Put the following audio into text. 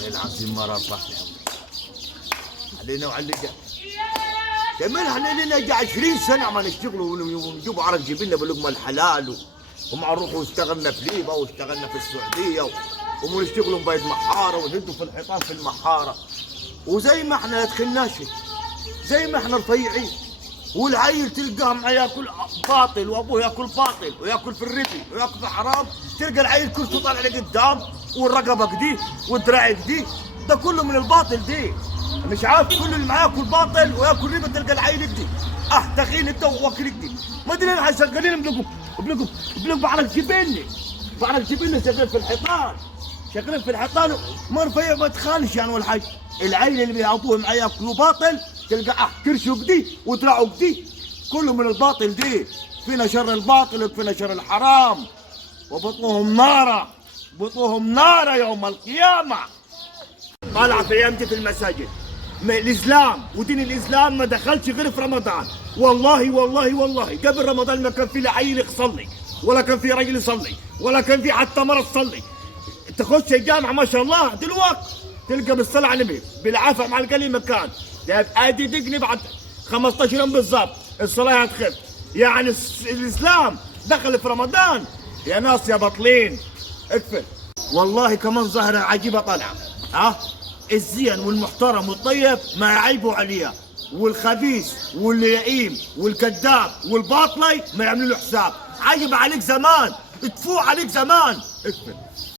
والله العظيم ما راح علينا وعلى اللي جاي. كمان احنا لنا جا 20 سنه ما نشتغلوا ونجيبوا عرق جبنا بلقمه الحلال وما نروحوا اشتغلنا في ليبيا واشتغلنا في السعوديه ونشتغلوا بيت محاره ونهدوا في الحيطان في المحاره، وزي ما احنا دخلناش زي ما احنا رفيعين، والعيل تلقاه معاه ياكل باطل وابوه ياكل باطل وياكل في الربي وياكل في حرام، تلقى العيل كرسه طالع لقدام والرقبه كدي والدراع كدي، ده كله من الباطل دي. مش عارف كل اللي معاه ياكل باطل وياكل ربا، تلقى العيل كدي تخيل انت واكل كدي، ما ادري انا شغالين بلقوا بعرق جبني شغالين في الحيطان، شغالين في الحيطان ما رفيع ما تخالش يعني ولا حاجه. العيل اللي بيعطوه معاه ياكلوا باطل تلقى كرشه كدي ودراعه كدي، كله من الباطل دي. فينا شر الباطل وفينا شر الحرام، وبطنهم نارا يوم القيامه. طالع في ايامتي في المساجد الاسلام ودين الاسلام ما دخلش غير في رمضان، والله قبل رمضان ما كان في لا عيل يصلي ولا كان في راجل يصلي ولا كان في حتى مرة تصلي. تخش الجامع ما شاء الله دلوقتي تلقى بالصلاة على النبي بالعافية مع القلي مكان، ادي دقني بعد 15 يوم بالضبط الصلاة هتخف. يعني الاسلام دخل في رمضان يا ناس يا بطلين اكفل. والله كمان ظاهرة عجيبة طالعة، الزين والمحترم والطيب ما يعيبوا عليها، والخبيث واللئيم والكذاب والباطلي ما يعملوا له حساب. عيب عليك زمان، تفوق عليك زمان اكفل.